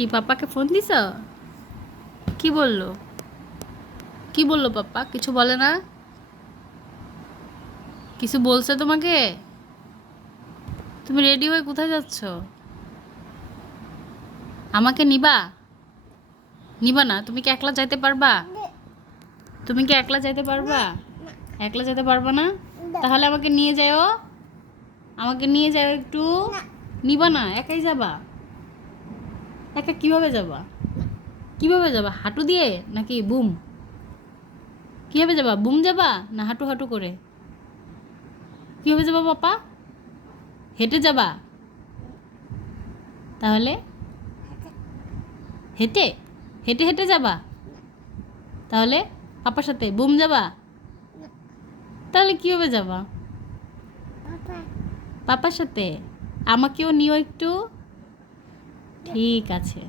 কি পাপাকে ফোন দিছ? কি বললো? কি বললো পাপা? কিছু বলে না? কিছু বলছে তোমাকে? তুমি রেডি হয়ে কোথায় যাচ্ছ? আমাকে নিবা? নিবা না? তুমি কি একলা যাইতে পারবা? তুমি কি একলা যাইতে পারবা? একলা যেতে পারবা না? তাহলে আমাকে নিয়ে যাও। আমাকে নিয়ে যাও একটু। নিবা না? একাই যাবা? একা কিভাবে যাবা? কিভাবে যাবা? হাঁটু দিয়ে নাকি বুম? কিভাবে যাবা? বুম যাবা না হাঁটু হাঁটু করে? কিভাবে যাবা পাপা? হেঁটে যাবা? তাহলে হেঁটে হেঁটে হেঁটে যাবা? তাহলে পাপার সাথে বুম যাবা? তাহলে কিভাবে যাবা? পাপার সাথে। আমাকেও নিও একটু। ঠিক আছে।